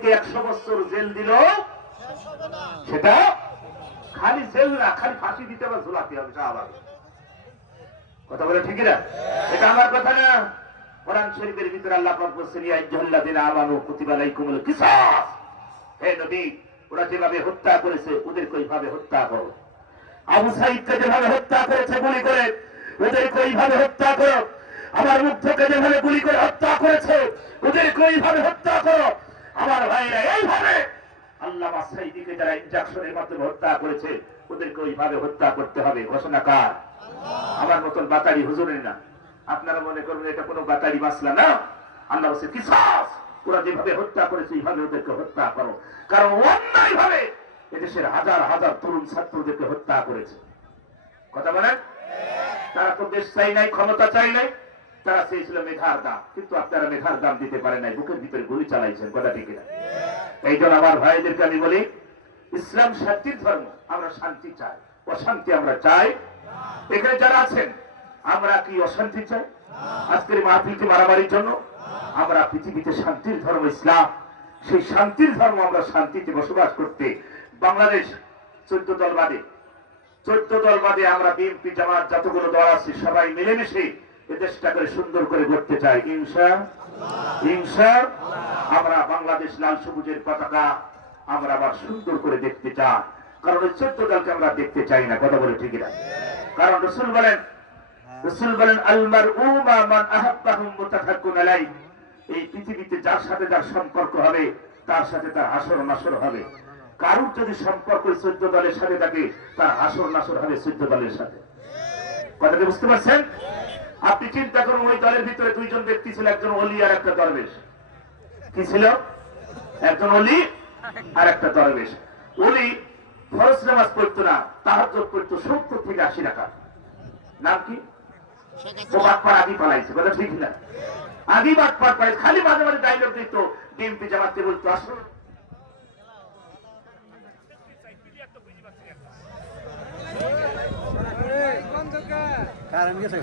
বিএনপিকে 100 বছর জেল দিল, সেটা খালি জেল না, খালি ফাঁসি দিতে হবে, ঝুলাতে হবে শাহবাগে। কথা বলে ঠিক না? এটা আমার কথা না, কোরআন শরীফের ভিতরে আল্লাহ পাক বলেছেন ইয়া আইয়ুহাল্লাযীনা আমানু কুতিবা আলাইকুমুল কিসাস। হে নবী, ওরা যেভাবে হত্যা করেছে ওদেরকে ওইভাবে হত্যা করো। আবু সাঈদকে যেভাবে হত্যা করেছে গুলি করে, ওদেরকে ওইভাবে হত্যা করো। আমার মুগ্ধকে যেভাবে গুলি করে হত্যা করেছে ওদেরকে ওইভাবে হত্যা করো। আমার ভাইরা এইভাবে আল্লামা সাঈদীকে যারা ইনজেকশনের মাধ্যমে হত্যা করেছে ওদেরকে ওইভাবে হত্যা করতে হবে। ঘোষণা কার? আমার মতন বাতাড়ি হুজুরের না। আপনারা মনে করবেন এটা কোনো বাতাড়ি মাসলা না। আল্লাহ বলছে কিসাস, ওরা যেভাবে হত্যা করেছে এইভাবে ওদেরকে হত্যা করো। কারণ অন্যায় ভাবে এদেশের হাজার হাজার তরুণ ছাত্রদেরকে হত্যা করেছে। কথা বলেন? তারা তো দেশ চাই নাই, ক্ষমতা চাই নাই, তারা চেয়েছিল মেধার দাম, কিন্তু আপনারা মেধার দাম দিতে পারেন নাই, বুকের ভিতরে গুলি চালাইছেন। কথা ঠিক না? এই জন্য আমার ভাইদেরকে আমি বলি, ইসলাম শান্তির ধর্ম, আমরা শান্তি চাই, অশান্তি আমরা চাই। এখানে যারা আছেন আমরা কি অশান্তি চাই? আজকের মাহফিলকে মারামারির জন্য? আমরা পৃথিবীতে শান্তির ধর্ম ইসলাম, সেই শান্তির ধর্ম আমরা শান্তিতে বসবাস করতে বাংলাদেশ 14 দল বাদে আমরা বিএনপি জামাত যতগুলো দল আছে সবাই মিলেমিশে এই দেশটাকে সুন্দর করে গড়তে চাই। ইনশাআল্লাহ আমরা বাংলাদেশ লাল সবুজের পতাকা আমরা আবার সুন্দর করে দেখতে চাই। কারণ এই 14 দলকে আমরা দেখতে চাই না। কথা বলে ঠিক না? কারণ রাসূল বলেন আল মারউ মা মান আহাব্বাহু মুতাফাক্কুন আলাই। এই পৃথিবীতে যার সাথে যার সম্পর্ক হবে তার সাথে তার হাসর নাসর হবে। কারোর যদি সম্পর্ক 14 দলের সাথে থাকে তার হাসর নাসর হবে 14 দলের সাথে। কথাটা বুঝতে পারছেন? আপনি চিন্তা করুন, ওই দলের ভিতরে দুইজন ব্যক্তি ছিল, একজন ওলি আর একটা দরবেশ। কি ছিল? একজন ওলি আর একটা দরবেশ। ওলি ফরজ নামাজ পড়তো না, তাহাজ্জুদ পড়তো 70 থেকে 80 রাকাত। নাম কি? ও বাটপার আদি পালাইছে। কথা ঠিক না? আদি বাটপার পালাইছে, খালি মাঝে মাঝে ডায়লগ দিত, বিএনপি জামাতকে বলতো আসো কারণ গেছে